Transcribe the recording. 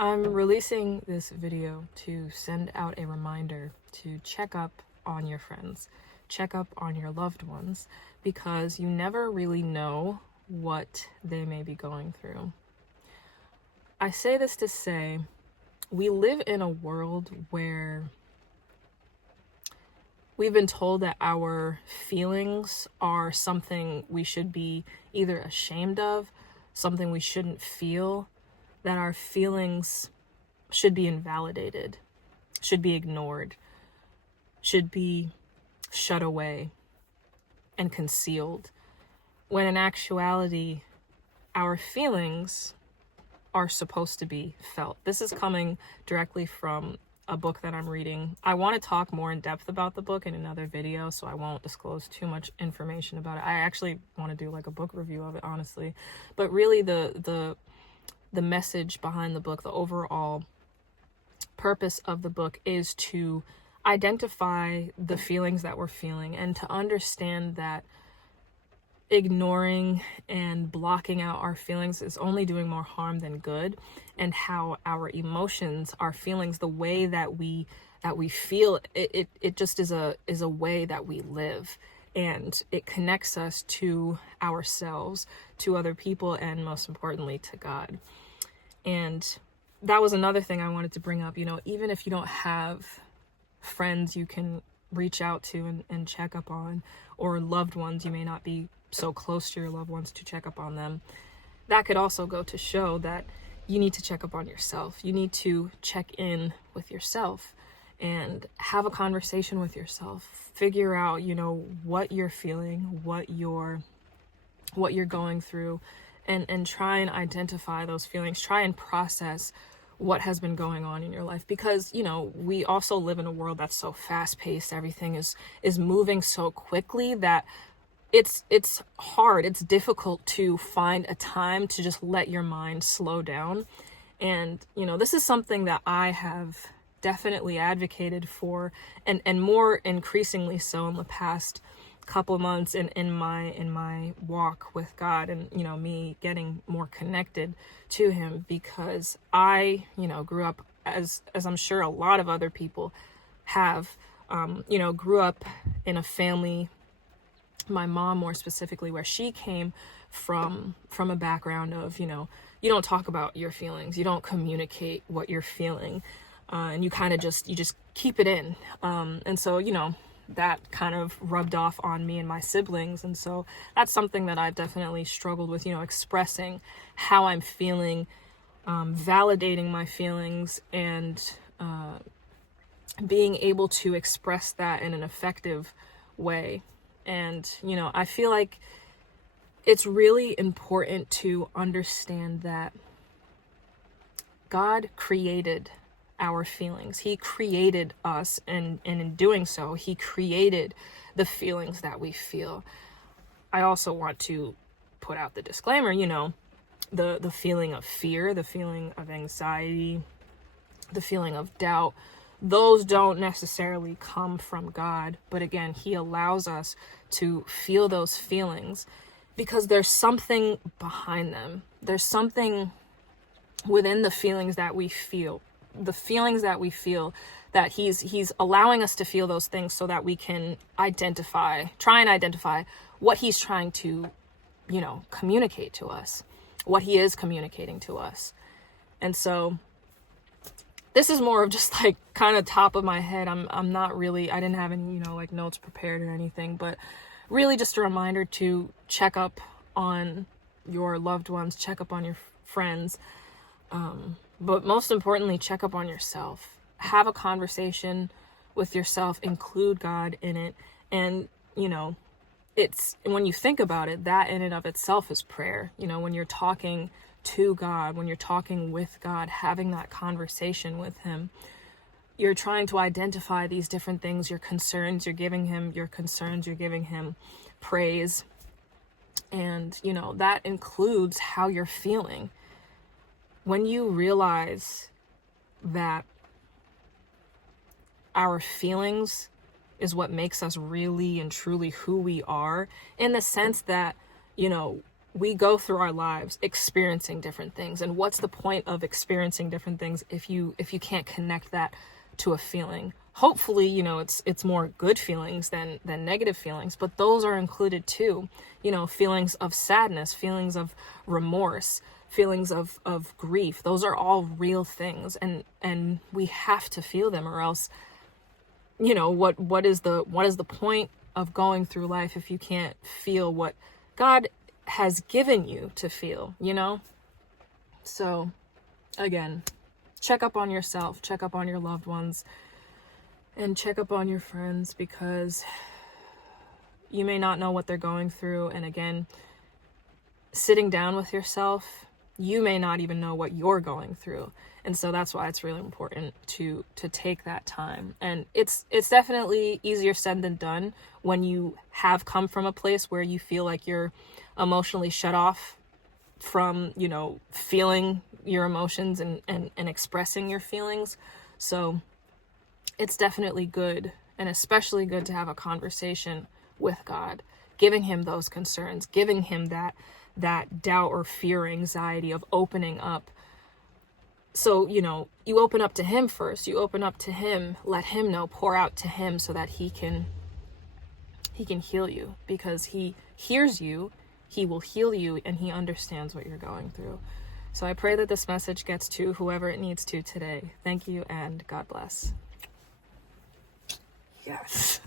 I'm releasing this video to send out a reminder to check up on your friends, check up on your loved ones, because you never really know what they may be going through. I say this to say, we live in a world where we've been told that our feelings are something we should be either ashamed of, something we shouldn't feel, that our feelings should be invalidated, should be ignored, should be shut away and concealed, when in actuality, our feelings are supposed to be felt. This is coming directly from a book that I'm reading. I want to talk more in depth about the book in another video, so I won't disclose too much information about it. I actually want to do like a book review of it, honestly. But really the message behind the book, the overall purpose of the book, is to identify the feelings that we're feeling and to understand that ignoring and blocking out our feelings is only doing more harm than good, and how our emotions, our feelings, the way that we feel, it just is a way that we live, and it connects us to ourselves, to other people, and most importantly to God. And that was another thing I wanted to bring up. Even if you don't have friends you can reach out to and check up on, or loved ones, you may not be so close to your loved ones to check up on them, that could also go to show that you need to check up on yourself. You need to check in with yourself and have a conversation with yourself. Figure out, what you're feeling, what you're going through, and try and identify those feelings. Try and process what has been going on in your life, because we also live in a world that's so fast-paced. Everything is moving so quickly that it's hard, it's difficult to find a time to just let your mind slow down. And this is something that I have definitely advocated for, and more increasingly so in the past couple months in my walk with God, and me getting more connected to him, because I grew up, as I'm sure a lot of other people have, grew up in a family, my mom more specifically, where she came from a background of, you don't talk about your feelings, you don't communicate what you're feeling, and you kind of just keep it in, and so that kind of rubbed off on me and my siblings. And so that's something that I've definitely struggled with, expressing how I'm feeling, validating my feelings, and being able to express that in an effective way. And, I feel like it's really important to understand that God created our feelings. He created us, and in doing so, he created the feelings that we feel. I also want to put out the disclaimer, the feeling of fear, the feeling of anxiety, the feeling of doubt, those don't necessarily come from God. But again, he allows us to feel those feelings because there's something behind them. There's something within the feelings that we feel. The feelings that we feel, that he's allowing us to feel those things so that we can try and identify what he's trying to, communicate to us, what he is communicating to us. And so this is more of just like kind of top of my head. I'm not really, I didn't have any, notes prepared or anything, but really just a reminder to check up on your loved ones, check up on your friends, but most importantly, check up on yourself. Have a conversation with yourself, include God in it. And, it's, when you think about it, that in and of itself is prayer. When you're talking to God, when you're talking with God, having that conversation with him, you're trying to identify these different things, your concerns, you're giving him your concerns, you're giving him praise. And, that includes how you're feeling. When you realize that our feelings is what makes us really and truly who we are, in the sense that, we go through our lives experiencing different things. And what's the point of experiencing different things if you can't connect that to a feeling? Hopefully, you know, it's more good feelings than negative feelings, but those are included too. You know, feelings of sadness, feelings of remorse, feelings of grief. Those are all real things, and we have to feel them, or else, you know, what is the point of going through life if you can't feel what God has given you to feel, you know? So again, check up on yourself, check up on your loved ones, and check up on your friends, because you may not know what they're going through. And again, sitting down with yourself, you may not even know what you're going through. And so that's why it's really important to take that time. And it's definitely easier said than done when you have come from a place where you feel like you're emotionally shut off from, you know, feeling your emotions and expressing your feelings. So it's definitely good, and especially good, to have a conversation with God, giving him those concerns, giving him that doubt or fear, anxiety of opening up. So, you know, you open up to him first. You open up to him, let him know, pour out to him, so that he can heal you, because he hears you, he will heal you, and he understands what you're going through. So I pray that this message gets to whoever it needs to today. Thank you, and God bless. Yes.